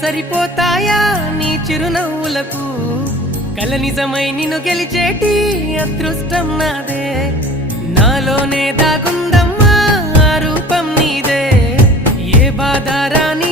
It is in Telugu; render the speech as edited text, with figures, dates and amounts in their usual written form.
సరిపోతాయా నీ చిరునవ్వులకు కల నిజమై నిన్ను గెలిచేటి అదృష్టం నాదే నాలోనే దాగుందమ్మా ఆ రూపం నీదే ఏ బాధ రాని